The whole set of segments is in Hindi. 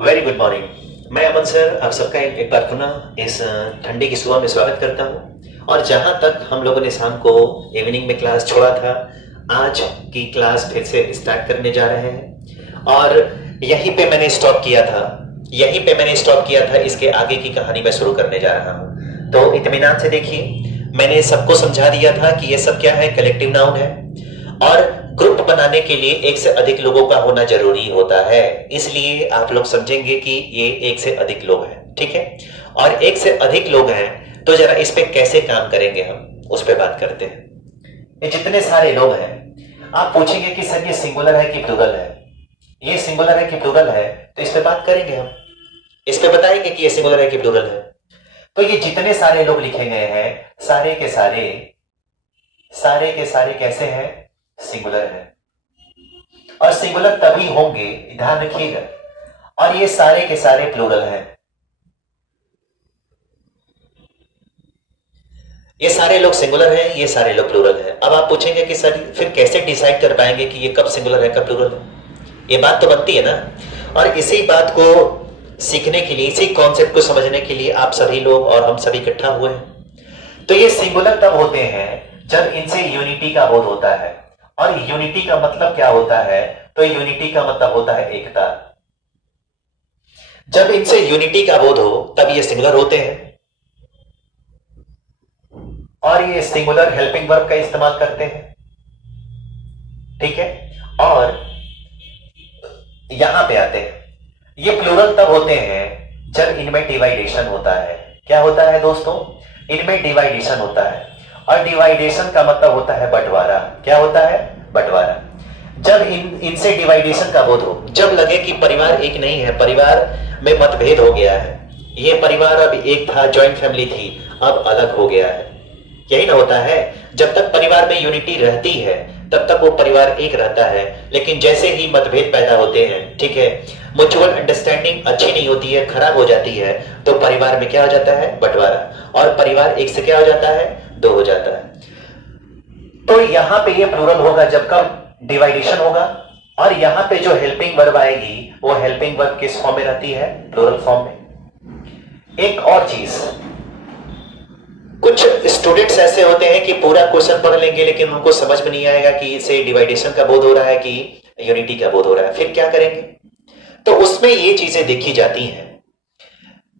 Very good morning. मैं अमन सर आप सबका एक बार पुनः इस ठंडी की सुबह में स्वागत करता हूँ। और जहाँ तक हम लोगों ने शाम को इवनिंग में क्लास छोड़ा था, आज की क्लास फिर से स्टार्ट करने जा रहे हैं। और यहीं पे मैंने स्टॉप किया था, इसके आगे की कहानी मैं शुरू करने जा रहा हूँ। तो इत्मीनान से देखिए, मैंने सबको समझा दिया था कि ये सब क्या है, कलेक्टिव नाउन है। और ग्रुप बनाने के लिए एक से अधिक लोगों का होना जरूरी होता है, इसलिए आप लोग समझेंगे कि ये एक से अधिक लोग हैं, ठीक है। और एक से अधिक लोग हैं तो जरा इस पे कैसे काम करेंगे, हम उस पे बात करते हैं। ये जितने सारे लोग हैं, आप पूछेंगे कि सर ये सिंगुलर है कि प्लूरल है, ये सिंगुलर है कि प्लूरल है, तो इस पे बात करेंगे हम, इस पे बताएंगे कि ये सिंगुलर है कि प्लूरल है। तो ये जितने सारे लोग लिखे गए हैं, सारे के सारे कैसे हैं, सिंगुलर है। और सिंगुलर तभी होंगे, ध्यान रखिएगा। और ये सारे के सारे प्लूरल हैं, ये सारे लोग सिंगुलर हैं, ये सारे लोग प्लूरल हैं। अब आप पूछेंगे कि सर फिर कैसे डिसाइड कर पाएंगे कि ये कब सिंगुलर है कब प्लूरल है, ये बात तो बनती है ना। और इसी बात को सीखने के लिए, इसी कॉन्सेप्ट को समझने के लिए आप सभी लोग और हम सभी इकट्ठा हुए हैं। तो ये सिंगुलर तब होते हैं जब इनसे यूनिटी का बोध होता है। और यूनिटी का मतलब क्या होता है, तो यूनिटी का मतलब होता है एकता। जब इनसे यूनिटी का बोध हो तब ये सिंगुलर होते हैं। और ये सिंगुलर हेल्पिंग वर्ब का इस्तेमाल करते हैं, ठीक है। और यहां पे आते हैं, ये प्लूरल तब होते हैं जब इनमें डिवाइडेशन होता है। क्या होता है दोस्तों, इनमें डिवाइडेशन होता है। और डिवाइडेशन का मतलब होता है बंटवारा। क्या होता है, बंटवारा। जब इनसे डिवाइडेशन का बोध हो, जब लगे कि परिवार एक नहीं है, परिवार में मतभेद हो गया है, ये परिवार अब एक था, जॉइंट फैमिली थी, अब अलग हो गया है, यही ना होता है। जब तक परिवार में यूनिटी रहती है तब तक वो परिवार एक रहता है। लेकिन जैसे ही मतभेद पैदा होते हैं, ठीक है, म्यूचुअल अंडरस्टैंडिंग अच्छी नहीं होती है, खराब हो जाती है, तो परिवार में क्या हो जाता है, बंटवारा। और परिवार एक से क्या हो जाता है, दो हो जाता है। तो यहां पे ये प्लूरल होगा जब कब डिवाइडेशन होगा। और यहां पे जो हेल्पिंग वर्ब आएगी, वो हेल्पिंग वर्ब किस फॉर्म में रहती है, प्लूरल फॉर्म में। एक और चीज, कुछ स्टूडेंट्स ऐसे होते हैं कि पूरा क्वेश्चन पढ़ लेंगे लेकिन उनको समझ में नहीं आएगा कि इसे डिवाइडेशन का बोध हो रहा है कि यूनिटी का बोध हो रहा है, फिर क्या करेंगे। तो उसमें ये चीजें देखी जाती हैं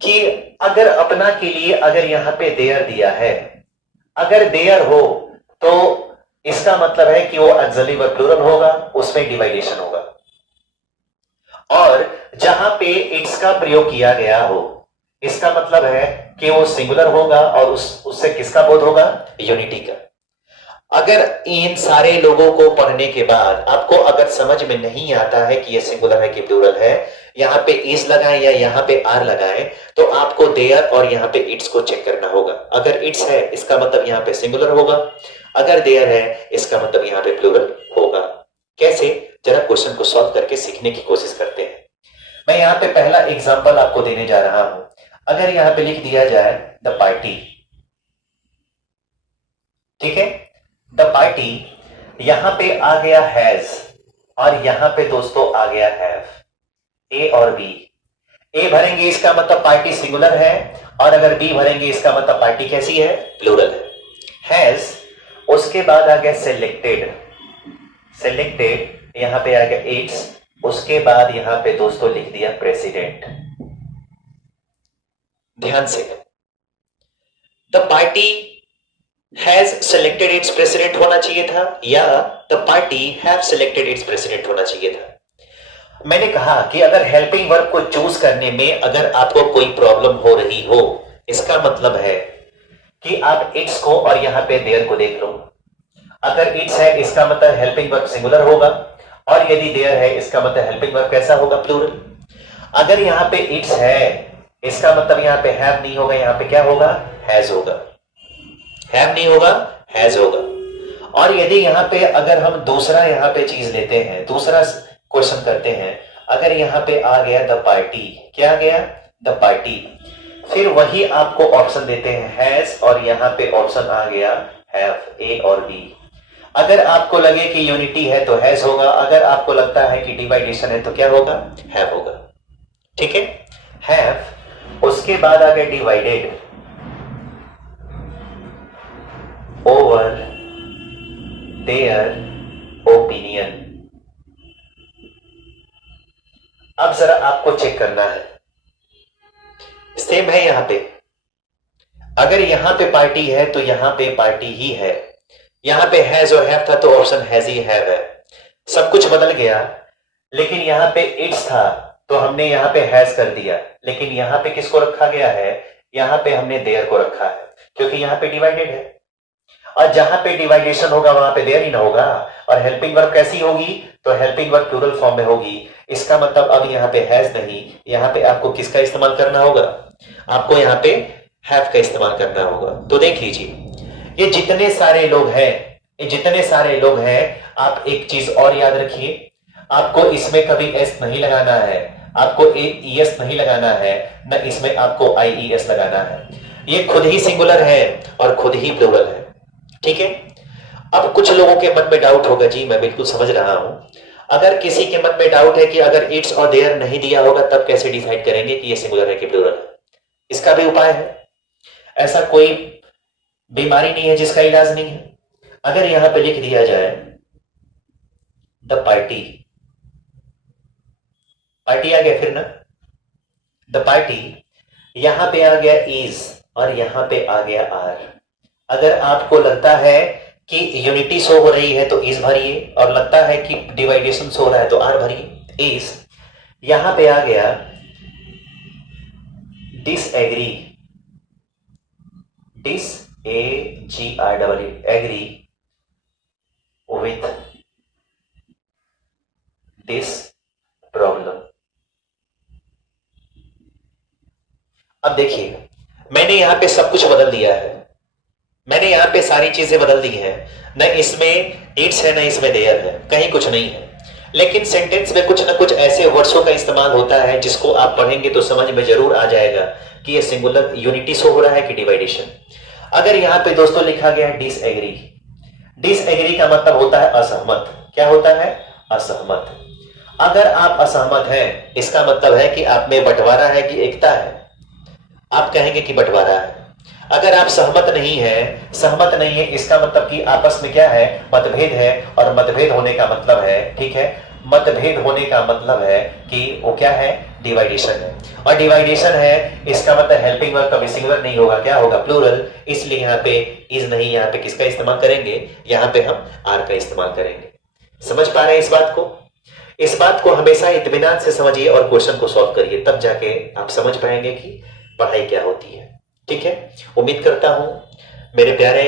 कि अगर अपना के लिए अगर यहां पे देयर दिया है, अगर देयर हो तो इसका मतलब है कि वो ऑक्सिलरी वर्ब प्लूरल होगा, उसमें डिवाइडेशन होगा। और जहां पे इट्स का प्रयोग किया गया हो, इसका मतलब है कि वो सिंगुलर होगा और उससे किसका बोध होगा, यूनिटी का। अगर इन सारे लोगों को पढ़ने के बाद आपको अगर समझ में नहीं आता है कि ये सिंगुलर है कि प्लूरल है, यहां पे इज लगाएं या यहां पे आर लगाएं, तो आपको देयर और यहां पे इट्स को चेक करना होगा। अगर इट्स है इसका मतलब यहां पे सिंगुलर होगा, अगर देयर है इसका मतलब यहां पे प्लूरल होगा। कैसे, जरा क्वेश्चन को सॉल्व करके सीखने की कोशिश करते हैं। मैं यहां पे पहला एग्जांपल आपको देने जा रहा हूं। अगर यहां पे लिख दिया जाए द पार्टी, ठीक है, द पार्टी, यहां पे आ गया हैज और यहां पे दोस्तों आ गया हैव, ए और बी। ए भरेंगे इसका मतलब पार्टी सिंगुलर है, और अगर बी भरेंगे इसका मतलब पार्टी कैसी है, प्लूरल है। हैज, उसके बाद आ गया सेलेक्टेड, सेलेक्टेड यहां पे आ गया इट्स, उसके बाद यहां पे दोस्तों लिख दिया प्रेसिडेंट। ध्यान से, the party has selected it's president होना चाहिए था, या the party have selected it's president होना चाहिए था। मैंने कहा कि अगर हेल्पिंग वर्ब को चूज करने में अगर आपको कोई प्रॉब्लम हो रही हो, इसका मतलब है कि आप इट्स को और यहां पे देयर को देख लो। अगर इट्स है इसका मतलब हेल्पिंग वर्ब सिंगुलर होगा, और यदि देयर है इसका मतलब हेल्पिंग वर्ब कैसा होगा, प्लूरल। अगर यहां पे इट्स है इसका मतलब यहां पे हैव नहीं होगा, यहां पे क्या होगा, हैज होगा। हैव नहीं होगा, हैज होगा। और यदि यहां पे अगर हम दूसरा यहां पे चीज लेते हैं, दूसरा क्वेश्चन करते हैं, अगर यहां पे आ गया द पार्टी, क्या आ गया, द पार्टी, फिर वही आपको ऑप्शन देते हैं हैज, और यहां पे ऑप्शन आ गया हैव, ए और बी। अगर आपको लगे कि यूनिटी है तो हैज होगा, अगर आपको लगता है कि डिवाइडेशन है तो क्या होगा, हैव होगा। ठीक है, हैव, उसके बाद आ गया डिवाइडेड ओवर देयर ओपिनियन। अब जरा आपको चेक करना है, सेम है यहां पे। अगर यहां पे पार्टी है तो यहां पे पार्टी ही है। यहां पे हैज और हैव था तो ऑप्शन हैज ही हैव है। सब कुछ बदल गया, लेकिन यहां पे इट्स था तो हमने यहां पे हैज कर दिया, लेकिन यहां पे किसको रखा गया है, यहां पे हमने देयर को रखा है, क्योंकि यहां पे डिवाइडेड है। और जहां पे डिवाइडेशन होगा वहां पे देयर ही ना होगा। और हेल्पिंग वर्ब कैसी होगी, तो हेल्पिंग वर्ब प्लूरल फॉर्म में होगी। इसका मतलब अब यहाँ पे हैज नहीं, यहाँ पे आपको किसका इस्तेमाल करना होगा, आपको यहाँ पे हैव का इस्तेमाल करना होगा। तो देख लीजिए, ये जितने सारे लोग हैं, ये जितने सारे लोग हैं, आप एक चीज और याद रखिए, आपको इसमें कभी एस नहीं लगाना है, आपको एस नहीं लगाना है, न इसमें आपको आईईएस लगाना है। ये खुद ही सिंगुलर है और खुद ही प्लूरल है। ठीक है, अब कुछ लोगों के मन में डाउट होगा, जी मैं बिल्कुल समझ रहा हूं। अगर किसी के मन में डाउट है कि अगर इट्स और देयर नहीं दिया होगा तब कैसे डिसाइड करेंगे कि ये सिंगुलर है कि प्लूरल है, इसका भी उपाय है। ऐसा कोई बीमारी नहीं है जिसका इलाज नहीं है। अगर यहां पे लिख दिया जाए द पार्टी, पार्टी आ गया फिर ना, द पार्टी, यहां पे आ गया इज और यहां पे आ गया आर। अगर आपको लगता है कि यूनिटी शो हो रही है तो इज भरिए, और लगता है कि डिवाइडेशन शो हो रहा है तो आर भरिए। इज, यहां पे आ गया disagree, dis A G R double agree with this problem. अब देखिए, मैंने यहां पे सब कुछ बदल दिया है, मैंने यहां पे सारी चीजें बदल दी हैं। न इसमें इट्स है न इसमें देयर है, कहीं कुछ नहीं है। लेकिन सेंटेंस में कुछ ना कुछ ऐसे वर्ड्सों का इस्तेमाल होता है जिसको आप पढ़ेंगे तो समझ में जरूर आ जाएगा कि ये सिंगुलर यूनिटी शो हो रहा है कि डिवाइडेशन। अगर यहां पे दोस्तों लिखा गया है डिसएग्री, डिसएग्री का मतलब होता है असहमत। क्या होता है, असहमत। अगर आप असहमत हैं, इसका मतलब है कि आप में बंटवारा है कि एकता है, आप कहेंगे कि बंटवारा है। अगर आप सहमत नहीं है, सहमत नहीं है, इसका मतलब कि आपस में क्या है, मतभेद है। और मतभेद होने का मतलब है, ठीक है, मतभेद होने का मतलब है कि वो क्या है, डिवाइडेशन है। और डिवाइडेशन है, इसका मतलब हेल्पिंग वर्ब कभी सिंगुलर नहीं होगा, क्या होगा, प्लूरल। इसलिए यहाँ पे इज नहीं, यहाँ पे किसका इस्तेमाल करेंगे, यहाँ पे हम आर का इस्तेमाल करेंगे। समझ पा रहे हैं इस बात को? इस बात को हमेशा इत्मीनान से समझिए और क्वेश्चन को सॉल्व करिए, तब जाके आप समझ पाएंगे कि पढ़ाई क्या होती है। ठीक है, उम्मीद करता हूं मेरे प्यारे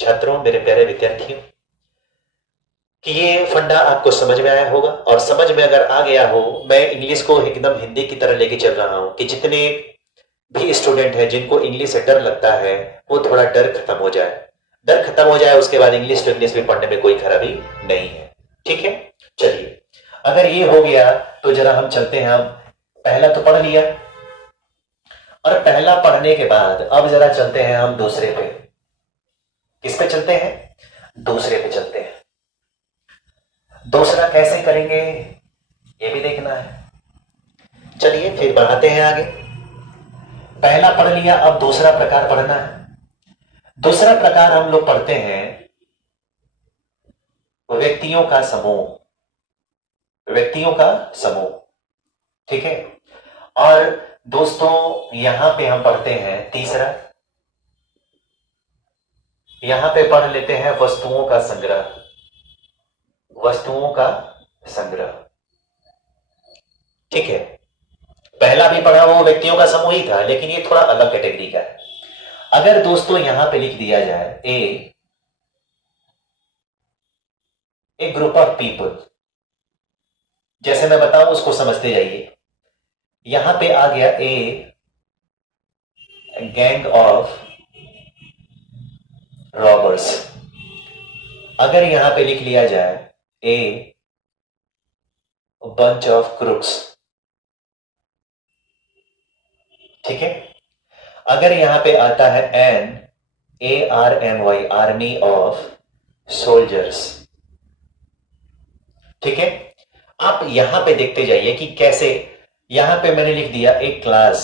छात्रों, मेरे प्यारे विद्यार्थियों, कि ये फंडा आपको समझ में आया होगा। और समझ में अगर आ गया हो, मैं इंग्लिश को एकदम हिंदी की तरह लेके चल रहा हूं कि जितने भी स्टूडेंट हैं जिनको इंग्लिश से डर लगता है, वो थोड़ा डर खत्म हो जाए। डर खत्म हो जाए, उसके बाद इंग्लिश टू इंग्लिश भी पढ़ने में कोई खराबी नहीं है। ठीक है, चलिए, अगर ये हो गया तो जरा हम चलते हैं। हम पहला तो पढ़ लिया, और पहला पढ़ने के बाद अब जरा चलते हैं हम दूसरे पे। किस पे चलते हैं, दूसरे पे चलते हैं। दूसरा कैसे करेंगे ये भी देखना है। चलिए फिर बढ़ाते हैं आगे। पहला पढ़ लिया, अब दूसरा प्रकार पढ़ना है। दूसरा प्रकार हम लोग पढ़ते हैं व्यक्तियों का समूह, व्यक्तियों का समूह। ठीक है, और दोस्तों यहां पे हम पढ़ते हैं तीसरा, यहां पे पढ़ लेते हैं वस्तुओं का संग्रह, वस्तुओं का संग्रह। ठीक है, पहला भी पढ़ा वो व्यक्तियों का समूह ही था, लेकिन ये थोड़ा अलग कैटेगरी का है। अगर दोस्तों यहां पे लिख दिया जाए ए ग्रुप ऑफ पीपल, जैसे मैं बताऊं उसको समझते जाइए। यहां पे आ गया ए गैंग ऑफ रॉबर्स। अगर यहां पे लिख लिया जाए ए बंच ऑफ क्रुक्स, ठीक है। अगर यहां पे आता है an ARMY, army of soldiers, ठीक है। आप यहां पे देखते जाइए कि कैसे यहां पे मैंने लिख दिया एक क्लास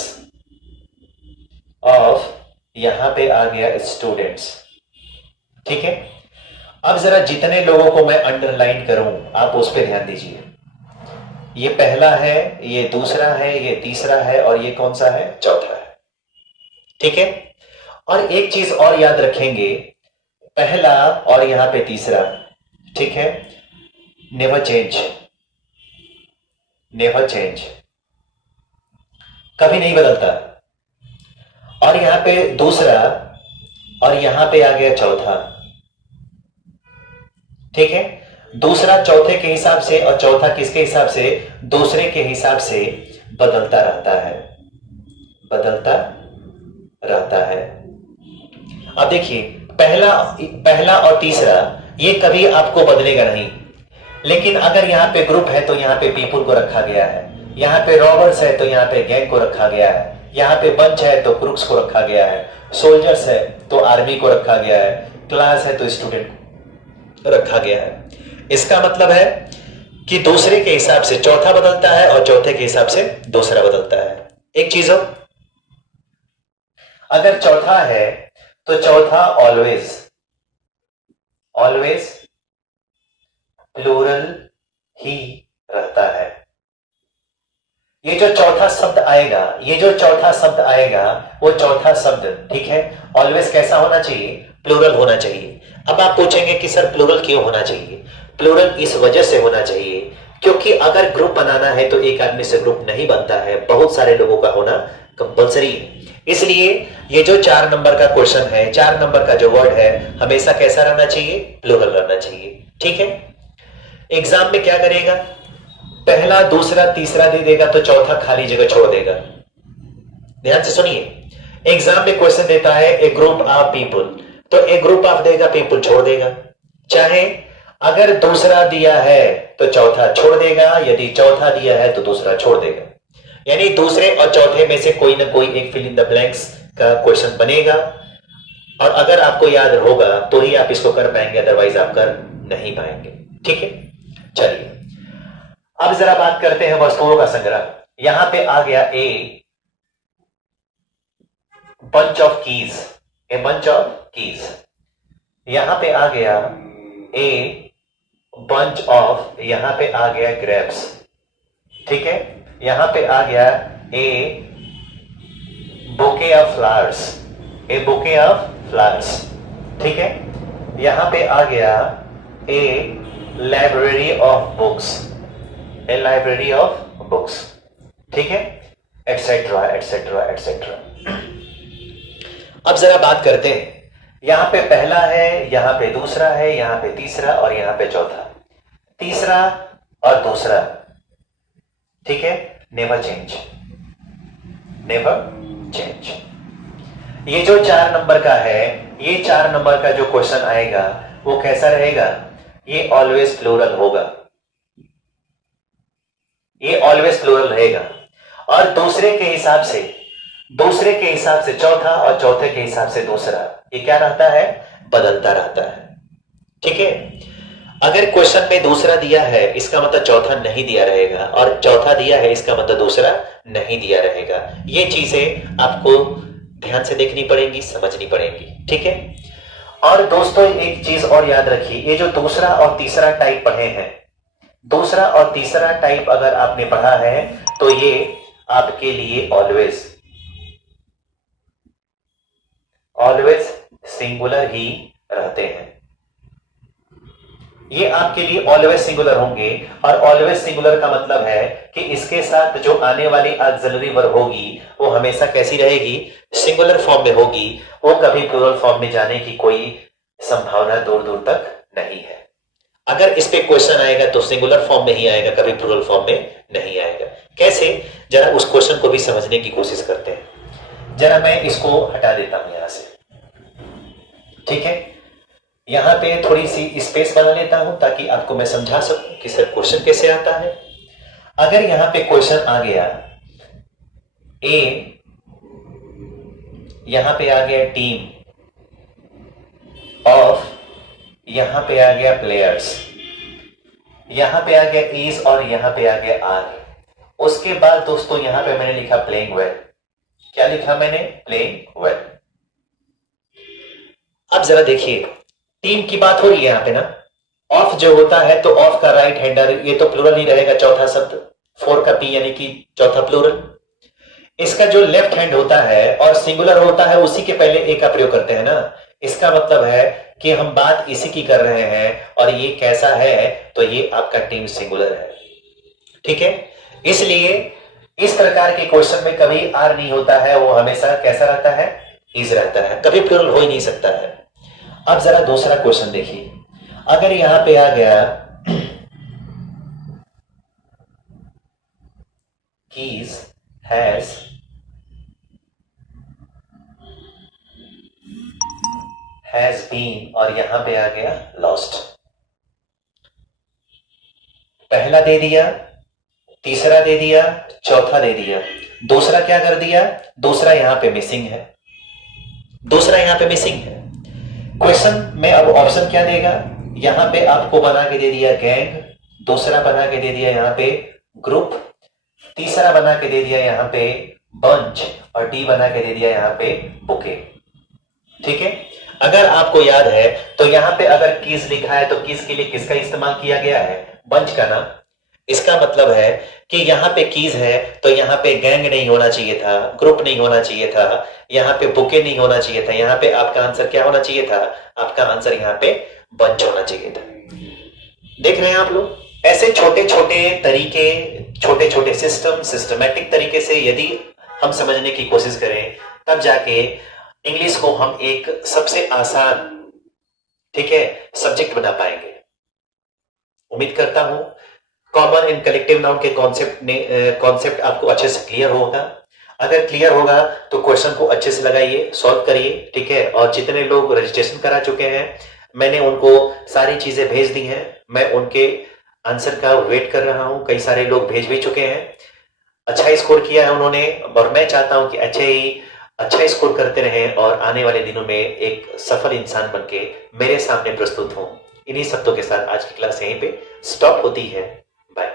ऑफ, यहां पे आ गया स्टूडेंट्स। ठीक है, अब जरा जितने लोगों को मैं अंडरलाइन करूं आप उस पर ध्यान दीजिए। ये पहला है, ये दूसरा है, ये तीसरा है और ये कौन सा है, चौथा है। ठीक है, और एक चीज और याद रखेंगे, पहला और यहां पे तीसरा, ठीक है, नेवर चेंज, नेवर चेंज, कभी नहीं बदलता। और यहां पे दूसरा और यहां पे आ गया चौथा। ठीक है, दूसरा चौथे के हिसाब से और चौथा किसके हिसाब से, दूसरे के हिसाब से बदलता रहता है, बदलता रहता है। अब देखिए, पहला पहला और तीसरा ये कभी आपको बदलेगा नहीं, लेकिन अगर यहां पे ग्रुप है तो यहां पे पीपुल को रखा गया है, यहां पे रॉबर्स है तो यहां पे गैंग को रखा गया है, यहां पे बंच है तो क्रूक्स को रखा गया है, सोल्जर्स है तो आर्मी को रखा गया है, क्लास है तो स्टूडेंट रखा गया है। इसका मतलब है कि दूसरे के हिसाब से चौथा बदलता है और चौथे के हिसाब से दूसरा बदलता है। एक चीज हो, अगर चौथा है तो चौथा ऑलवेज, ऑलवेज प्लूरल ही रहता है। ये जो चौथा शब्द आएगा, ये जो चौथा शब्द आएगा वो चौथा शब्द, ठीक है, ऑलवेज कैसा होना चाहिए, प्लूरल होना चाहिए। अब आप पूछेंगे कि सर प्लूरल क्यों होना चाहिए? प्लूरल इस वजह से होना चाहिए क्योंकि अगर ग्रुप बनाना है तो एक आदमी से ग्रुप नहीं बनता है, बहुत सारे लोगों का होना कंपलसरी है। इसलिए ये जो 4 नंबर का क्वेश्चन है, 4 नंबर का जो वर्ड है हमेशा कैसा रहना चाहिए, प्लूरल रहना चाहिए। ठीक है, एग्जाम में क्या करेगा, पहला दूसरा तीसरा दे देगा तो चौथा खाली जगह छोड़ देगा। ध्यान से सुनिए, एग्जाम में क्वेश्चन देता है ए ग्रुप ऑफ पीपल, तो ए ग्रुप ऑफ देगा, पीपल छोड़ देगा। चाहे अगर दूसरा दिया है तो चौथा छोड़ देगा, यदि चौथा दिया है तो दूसरा छोड़ देगा। यानी दूसरे और चौथे में से कोई ना कोई एक फिल इन द ब्लैंक्स का क्वेश्चन बनेगा, और अगर आपको याद होगा तो ही आप इसको कर पाएंगे, अदरवाइज आप कर नहीं पाएंगे। ठीक है, चलिए अब जरा बात करते हैं वस्तुओं का संग्रह। यहां पे आ गया a bunch of keys, a bunch of keys. यहां पे आ गया ए बंच ऑफ, यहां पे आ गया ग्रेप्स। ठीक है, यहां पे आ गया a bouquet of flowers, a bouquet of flowers. ठीक है, यहां पे आ गया a library of books, a library of books. ठीक है, एटसेट्रा एटसेट्रा एटसेट्रा। अब जरा बात करते हैं, यहां पे पहला है, यहां पे दूसरा है, यहां पे तीसरा और यहां पे चौथा। तीसरा और दूसरा, ठीक है, नेवर चेंज, नेवर चेंज। ये जो 4 नंबर का है, ये 4 नंबर का जो क्वेश्चन आएगा वो कैसा रहेगा, ये ऑलवेज प्लूरल होगा, ये ऑलवेज प्लूरल रहेगा। और दूसरे के हिसाब से, दूसरे के हिसाब से चौथा और चौथे के हिसाब से दूसरा, ये क्या रहता है, बदलता रहता है। ठीक है, अगर क्वेश्चन में दूसरा दिया है इसका मतलब चौथा नहीं दिया रहेगा, और चौथा दिया है इसका मतलब दूसरा नहीं दिया रहेगा। ये चीजें आपको ध्यान से देखनी पड़ेंगी, समझनी पड़ेंगी। ठीक है, और दोस्तों एक चीज और याद रखिए, ये जो दूसरा और तीसरा टाइप पढ़े हैं, दूसरा और तीसरा टाइप अगर आपने पढ़ा है तो ये आपके लिए ऑलवेज, ऑलवेज सिंगुलर ही रहते हैं। ये आपके लिए ऑलवेज सिंगुलर होंगे, और ऑलवेज सिंगुलर का मतलब है कि इसके साथ जो आने वाली ऑक्सिलरी वर्ब होगी वो हमेशा कैसी रहेगी, सिंगुलर फॉर्म में होगी, वो कभी प्लूरल फॉर्म में जाने की कोई संभावना दूर दूर तक नहीं है। अगर इस पे क्वेश्चन आएगा तो सिंगुलर फॉर्म में ही आएगा, कभी प्लूरल फॉर्म में नहीं आएगा। कैसे, जरा उस क्वेश्चन को भी समझने की कोशिश करते हैं। जरा मैं इसको हटा देता हूं यहां से। ठीक है, यहां पे थोड़ी सी स्पेस बना लेता हूं ताकि आपको मैं समझा सकूं कि सर क्वेश्चन कैसे आता है। अगर यहां पे क्वेश्चन आ गया ए, यहां पे आ गया टीम ऑफ, यहां पे आ गया प्लेयर्स, यहां पे आ गया इज और यहां पे आ गया आर। उसके बाद दोस्तों यहां पे मैंने लिखा प्लेइंग वेल। क्या लिखा मैंने? Playing well. अब जरा देखिए, टीम की बात हो रही है यहां पे ना। ऑफ जो होता है तो ऑफ का राइट हैंडर, ये तो प्लूरल ही रहेगा चौथा शब्द, फोर का पी यानी कि चौथा प्लूरल। इसका जो लेफ्ट हैंड होता है और सिंगुलर होता है उसी के पहले ए का प्रयोग करते हैं ना। इसका मतलब है कि हम बात इसी की कर रहे हैं और ये कैसा है, तो ये आपका टीम सिंगुलर है। ठीक है, इसलिए इस प्रकार के क्वेश्चन में कभी आर नहीं होता है, वो हमेशा कैसा रहता है? इज रहता है, कभी प्लूरल हो ही नहीं सकता है। अब जरा दूसरा क्वेश्चन देखिए, अगर यहां पे आ गया कीज हैज बीन और यहां पे आ गया लॉस्ट। पहला दे दिया, तीसरा दे दिया, चौथा दे दिया, दूसरा क्या कर दिया? दूसरा यहां पे मिसिंग है, दूसरा यहां पे मिसिंग है। क्वेश्चन में अब ऑप्शन क्या देगा? यहां पे आपको बना के दे दिया गैंग, दूसरा बना के दे दिया यहां पे ग्रुप, तीसरा बना के दे दिया यहां पे बंच, और डी बना के दे दिया यहां पे बुके। ठीक है, अगर आपको याद है तो यहां पे अगर कीज लिखा है तो कीज के लिए किसका इस्तेमाल किया गया है? बंच का नाम। इसका मतलब है कि यहां पे कीज है तो यहां पे गैंग नहीं होना चाहिए था, ग्रुप नहीं होना चाहिए था, यहां पे बुके नहीं होना चाहिए था। यहां पे आपका आंसर क्या होना चाहिए था? आपका आंसर यहां पे बंच होना चाहिए था। देख रहे हैं आप लोग, ऐसे छोटे छोटे तरीके, छोटे छोटे सिस्टम, सिस्टमैटिक तरीके से यदि हम समझने की कोशिश करें तब जाके इंग्लिश को हम एक सबसे आसान, ठीक है, सब्जेक्ट बना पाएंगे। उम्मीद करता हूं कॉमन एंड कलेक्टिव नाउन के कॉन्सेप्ट आपको अच्छे से क्लियर होगा। अगर क्लियर होगा तो क्वेश्चन को अच्छे से लगाइए, सॉल्व करिए। ठीक है, और जितने लोग रजिस्ट्रेशन करा चुके हैं मैंने उनको सारी चीजें भेज दी हैं, मैं उनके आंसर का वेट कर रहा हूं। कई सारे लोग भेज भी चुके हैं, अच्छा स्कोर किया है उन्होंने, और मैं चाहता हूं कि अच्छा स्कोर करते रहें और आने वाले दिनों में एक सफल इंसान बनके मेरे सामने प्रस्तुत हों। इन्हीं शब्दों के साथ आज की क्लास यहीं पे स्टॉप होती है। बाय।